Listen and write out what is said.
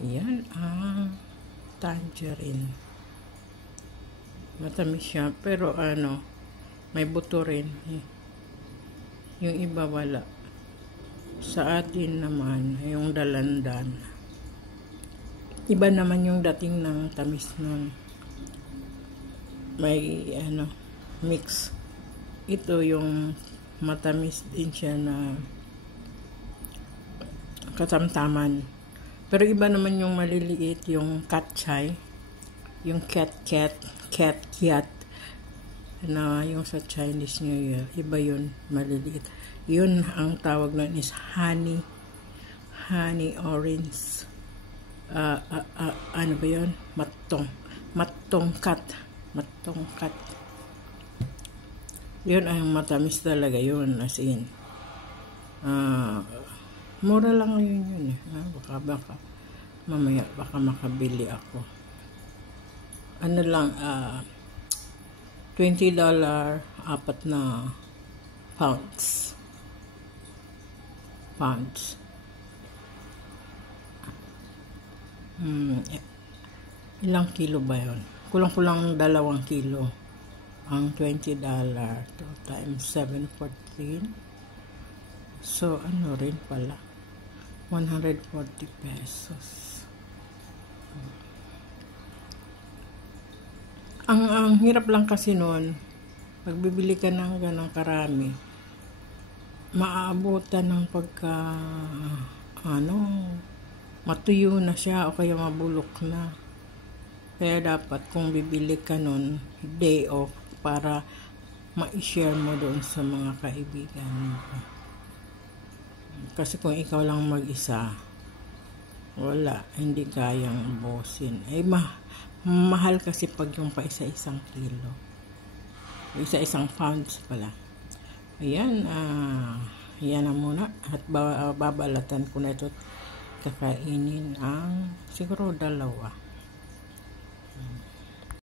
Yan ang tangerine. Matamis siya, pero may buto rin. Yung iba wala. Sa atin naman, yung dalandan. Iba naman yung dating ng tamis nun. May mix. Ito yung matamis din siya na katamtaman. Pero iba naman yung maliliit, yung katchay, yung cat na yung sa Chinese New Year. Iba yun, maliliit. Yun ang tawag nun is honey orange. Ano ba yun? Matong cat. Yun ang matamis talaga yun, as in. Mura lang yun eh. Baka mamaya baka makabili ako. Ano lang, $20, 4 na pounds. Ilang kilo ba yun? Kulang-kulang 2 kilo. Ang $20, 2 times 7.14. So, ano rin pala? 140 pesos. Ang hirap lang kasi noon, pag bibili ka ng ganang karami, maaabutan ng pagka, matuyo na siya o kaya mabulok na. Kaya dapat kung bibili ka noon, day off, para ma-share mo doon sa mga kaibigan mo. Kasi kung ikaw lang mag-isa, wala, hindi kayang ubusin. Mahal kasi pag yung pa isa-isang kilo. Isa-isang pounds pala. Ayan, yan na muna. At babalatan ko na ito. Kakainin ang siguro 2.